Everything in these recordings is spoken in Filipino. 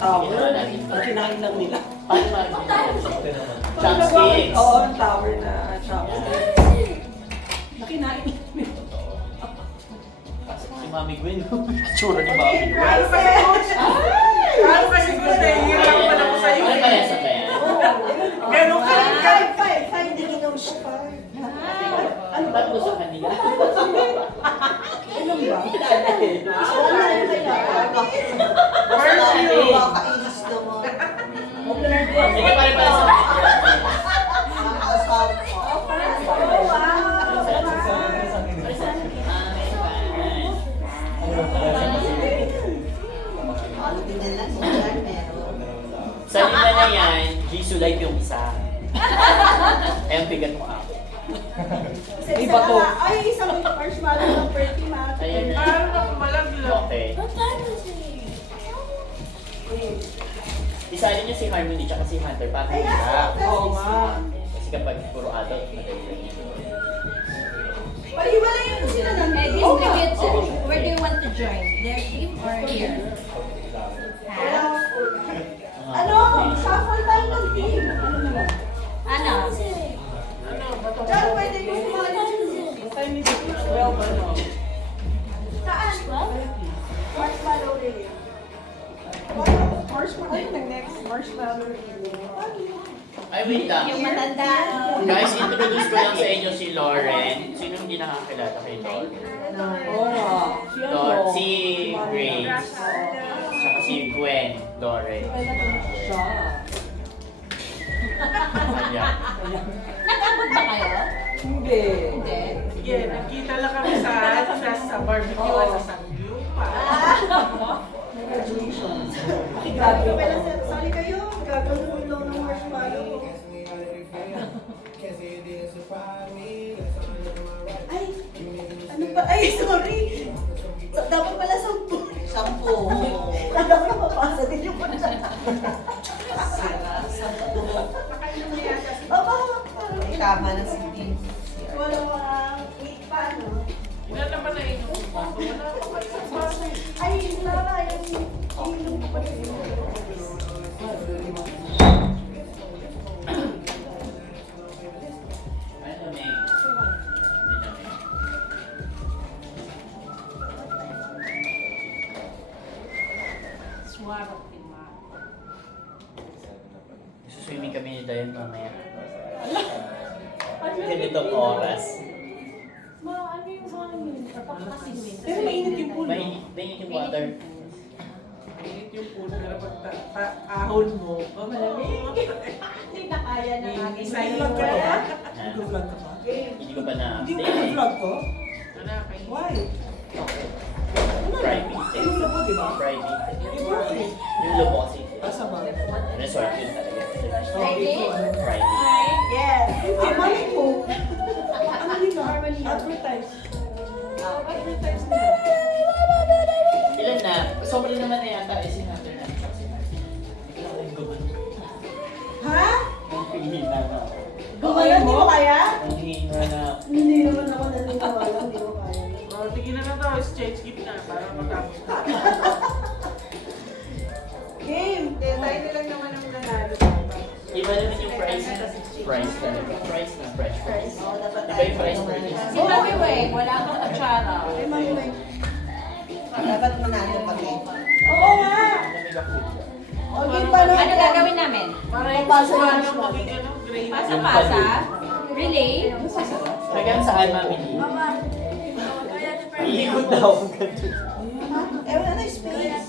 tower. Ang kinain lang nila. Paano chopsticks? Oo, ang tower na chopsticks. Nakinain nila. Si Mami Gwen. Tsura ni Mami Gwen. Ano kasi ko na hirap pa na ko sa'yo. Ano ba yan sa kaya? Ganun ka rin ka. Hindi ginaw siya pa. Ano ba ito sa kanila? Ilan ba? Wala yun kaya. Perfume. Kakainis naman. Sige, pare-pare sa Nakakasal ko. Ano din nila? Solar meron. Sa lima na yan, Jisoo Life yung isa. Eh, ang bigat mo ako. May bato. Ay, isang marshmallow ng perfume ha. Ayan na. Parang ako malaglag. Okay. Isali niyo si Harmony tsaka si Hunter para hirap. Oo nga. Kasi kapag puro adult, madali lang yan. Paliwala yun sila ng Distribute sir. Where do you want to join? Their team or here? Ha? Ano? Shuffle tayo ng team. Ano naman? Ano? Ano, bato Diyan, pwede mo sumali. Tayo ni 12, ano? Saan? Marshmallow rin. Marshmallow. Ano yung next? Marshmallow. Ay, wait lang. Yung matanda. Guys, introduce ko lang sa inyo si Lauren. Sino hindi nakakilala kay Lauren? Oo. Si Grace. Tsaka si Gwen. Lauren. Siya. Ayan. Nag-abot ba kayo? Hindi. Hindi. Sige, nagkita lang kami sa barbecue Oo. sa Sangyupa. Congratulations. Grabe pala sir. Sali kayo. Gagawin mo ng marshmallow. Ay, ano pa? Ay, sorry. Dapat pala 10. 10. Kala ko mapasa din yung pala. Aba, parang Tama na si Dean. walang mga meat pa, no? Ilan naman na inom mo? Wala pa kayo sa baso. Ay, Lara, yung inom ko pa rin. Ano, May? Hindi na, May. Swarok din ma. Swimming kami ni Dayan mamaya. Ganitong oras. Ano yung sa amin? Napakasinuin. Pero mainit yung pool. Mainit yung water. Init yung pool, pero pag ahon mo, malamig. Hindi na kaya ng aking Silent ka ba? Nag-vlog ka pa? Hindi ko pa Hindi mo na-update. nag-vlog ko? Wala kayo. Why? Private. Eh, yung labo, di ba? Private. Eh, bakit? Yung Lobosi. Asa ba? Resort yun talaga. Okay, so ano? Private. Yes. Hindi, mali mo. Ano nila? Advertise. Advertise nila. Ilan na? Sobrang naman na yata eh si Hunter na. Si Hunter. Hindi ko lang gumano. Ha? Ang hihina na ako. Gumala, hindi mo kaya? Ang hihina na. Hindi naman ako naniniwala, hindi mo kaya. Oh, tignan na daw, change gift na para matapos na. Game! Tayo lang naman ang nanalo. Iba naman yung price na. Price talaga. Price na. Fresh price. Oo, dapat Iba yung price per piece. Si Mami Weng, wala kang kutsara. Ay, Mami Weng. Dapat manalo kami. Oo nga! Lamig ako. O, game pa na. Ano gagawin namin? Para yung Papasa kuha yung ng swag. maging ano, gray na. Pasa-pasa? Relay? Hanggang saan, Mami Lee? Mama. Iikot daw ang ganito. Eh, wala na space.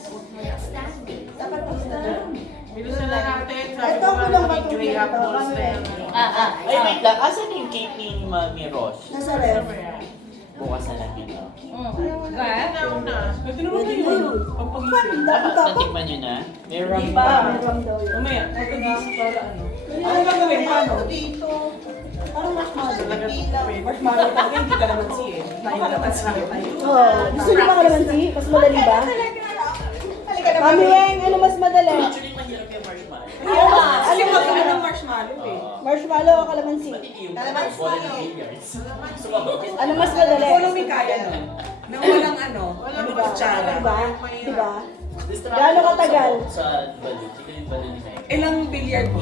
Dapat tapos na lang. Binusan na natin, sabi Ito, ko nga kulang ba maging itong gray ganito? apples na yan. Ay, wait lang. Asan yung cake ni Mami Ross? Nasa ref. Bukas na lang yun. Ba? Ikaw na. Ito naman Pwede kayo. na yun. Pagpagising. Dapat dapat. Natikman nyo na? May rum Di ba? ba? Ram daw yun. Mamaya, pagpagising para ano. Ano gagawin? Paano? Dito. Parang marshmallow. Talaga Marshmallow talaga, hindi ka naman siya eh. Tayo ka naman siya. Oh, gusto niyo ba kalamansi? Mas madali ba? Mami Weng, ano mas madali? Actually, mahirap yung marshmallow. Kasi magkakaroon ng marshmallow eh. Marshmallow o kalamansi? Ba't hindi yung ball and billiards? Sumabot. Ano mas madali? Follow me kaya nun. Nang walang ano, Walang ano ba? kutsara. Diba? Diba? Distract Gaano ako katagal? Sa balon. Sige yung balon ni Mike. Ilang billiard mo?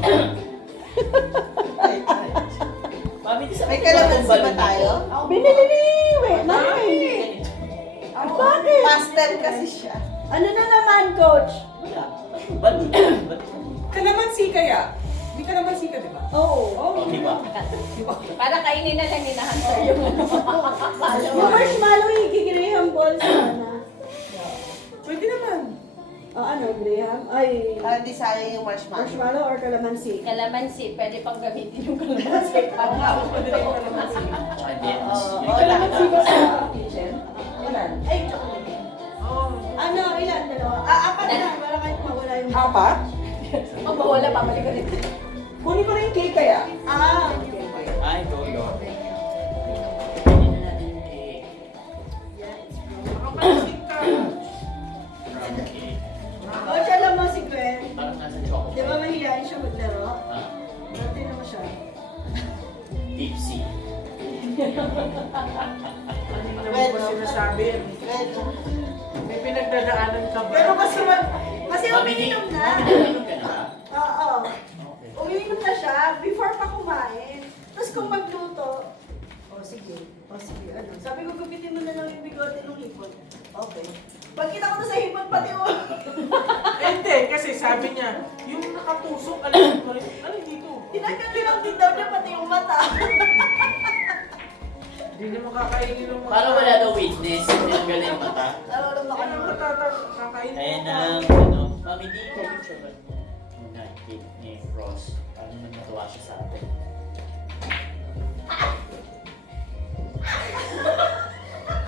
Mami, di sa May kalamansi ba tayo? Binili ni Mami. Bakit? Pastel kasi siya. Ano na naman, coach? Wala. Balon. Kalamansi kaya? Hindi kalamansi ka, di ba? Oo. Oh, Di ba? Para kainin na lang ni na Hunter yung Yung marshmallow, i-graham balls sana. Pwede naman. Ano, graham? Ay, Hindi sayang yung marshmallow. marshmallow or calamansi? kalamansi. Pwede pang gamitin yung kalamansi. Oo nga, pwede rin yung kalamansi. Tsaka dents. Oo, Kalamansi ba sa kitchen? Ilan? Ay, chocolate. Oh. Ano, ilan? Dalawa? Apat na. Para kahit mawala yung... Apat? Pag mawala, babalik ulit. Kunin ko na yung cake kaya. Okay. Ay, go. Pwede na natin yung cake. Makapansin ka. Round cake. Coach, alam mo si Gwen? Parang nasa chocolate. Di ba mahihayin siya maglaro? Ah, Dati naman siya. tipsy. Ano mo ba sinasabi? Medyo. May pinagdadaanan ka ba? Pero kasi Mami, umiinom na. nainom ka na ba? Oo. Okay. Umiinom na siya before pa kumain. Tapos kung magluto, sige. Ano? Sabi ko, gupitin mo na lang yung bigote ng hipon. Okay. Pagkita ko na sa hipon, pati ulo. Hindi, kasi sabi niya, yung nakatusok, alam mo rin, ano dito? Tinanggal din ang daw niya, pati yung mata. Hindi na makakainin ng mga... Parang wala daw witness. Tinanggal na yung mata. Nalulong ako Ano ng ang kakainin mo? Ayan ang, ano, Mami, di ko picture ba muna yung cake ni Frost. Parang natuwa siya sa atin.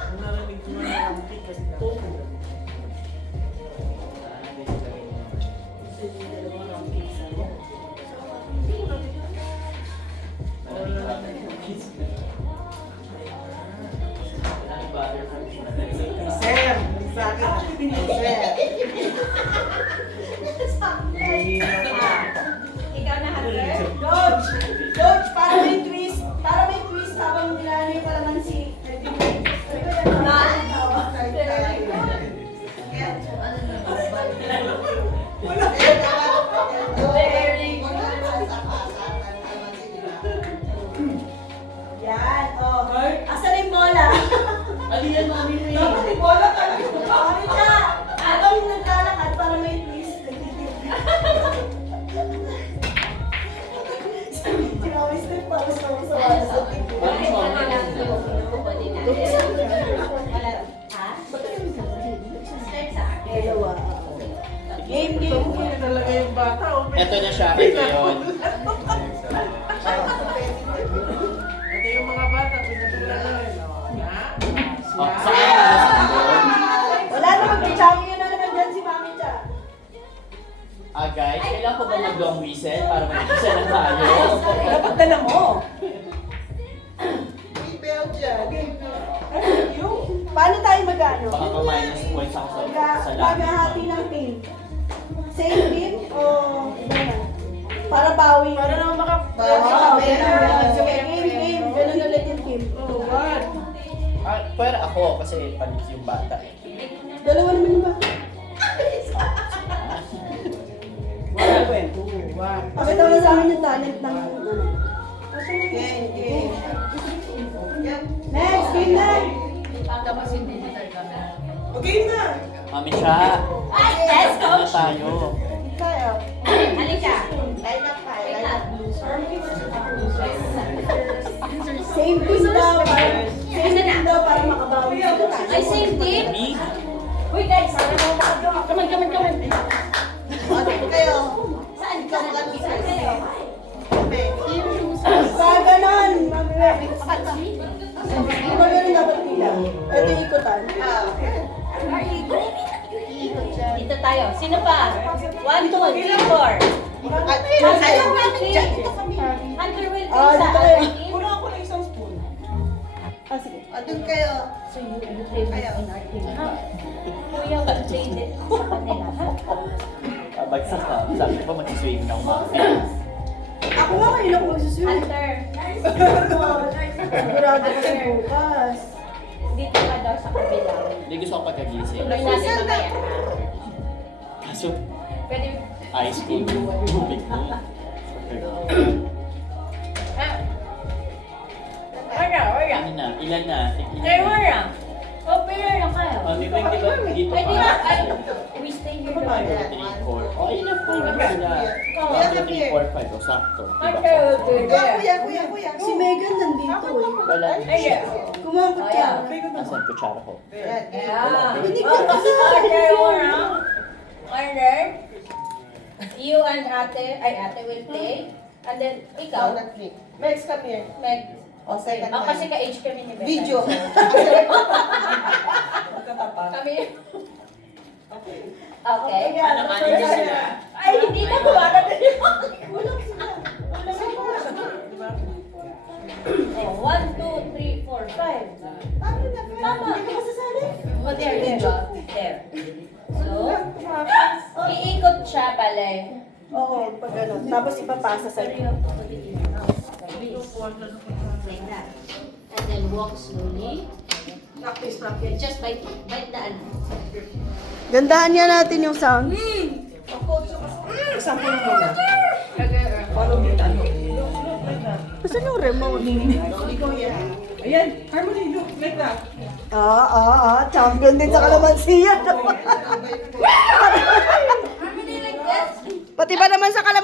Ang narinig ko na ang cake kasi Sir, sa akin, sir. Ikaw na, Hunter. Coach! Coach, para may twist. Para may twist habang nilalagay yung kalamansi. Yan, oh. Asa na yung bola? Ano yan, Mami? Dapat yung bola talaga. Mami siya! Habang naglalakad para may twist. Si Mami Steph, paus sa wala sa TV. Mami, Ano lang yung kukunin natin. Wala. Ha? Start sa akin. Dalawa. Game. Hindi talaga yung bata. Eto na siya, ito yun. Ito yung mga bata, pinadala na rin. Oh, saan? Wala na mag-champion na naman dyan si Mami Cha. Guys, kailangan ko ba mag-long whistle para mag-isa na tayo? Dapat dala mo. May bell dyan. Paano tayo mag-ano? Baka ma-minus points ako sa lahat. Maghahati ng team. Same team o iba na? Para bawi. Para naman Bawi. Game. Ganun ulit yung team. Oh, what? Pwera ako kasi palit yung bata eh. Dalawa naman ba? What? Pakita mo na sa amin yung talent ng ano. Game. Next, game na! Tapos yung digital camera. Okay na. Mami siya, Ay, yes, ano coach! tayo? Tayo. Halika. Line up pa. Wait Line lang. up. Same team daw. Same team daw para makabawi. Ay, same team? Me? Uy, guys, sana naman makagawa. Come on. Ano kayo? Saan ka Ikaw na? lang isa. Saan kayo? Sa ganon, Mami Web. Di ba ganun dapat pila? Ito yung ikutan. Dito tayo. Sino pa? 1, 2, 3, 4. Ayaw namin dyan. Ito kami. Hunter will Ah, sa dito kayo. other team. Kulang ako na isang spoon. Sige. Doon kayo. Ayaw. Kuya, will play din sa kanila. Ha? Bagsak ka. Sabi ko mag-swing ng Mami. Ako nga kayo lang magsuswim. Hunter, Sigurado kasi bukas. dito ka daw sa kabila. Hindi gusto ko pagkagising. Tuloy natin mamaya, ha? Kaso, Pwede. ice cold yung tubig mo. Ano na? Ilan na? Wala. Open lang kayo. Mami, ba di ba dito Pwede pa? na. Ay, we stay here. 2, 3, 4. Oh, ayun na po na sila. Kuya, 3, 4, 5. O, sakto. Okay, Diba? Kuya, kuya. Si Megan nandito eh. Wala. Ayan. Kumambot ka. Asan kutsara ko? Yan. Yeah. Hindi ka pa Okay, wala. And then, you and ate will play. And then, ikaw, Next, come here. Meg. O, second Oh, kasi one. ka-age kami ni Bella. Video. Kami. Okay. Ano ka nila sila? Ay, hindi na kumana na yun. Kulang sila. Oh, 1, 2, 3, 4, 5. Ano na? Tama. Hindi ka masasali? Oh, there, there. So, iikot siya pala eh. Oo, pag ano. Tapos ipapasa sa Sorry, you have to put it in your mouth. Like that. And then walk slowly. practice. Just bite the ano. Gandahan niya natin yung sound. Example mo na. Okay. Follow me, ano? Saan yung remote? Ayan, Harmony, look, like that. Champion din sa kalamansi yan. Harmony like this. Pati ba naman sa kalamansi?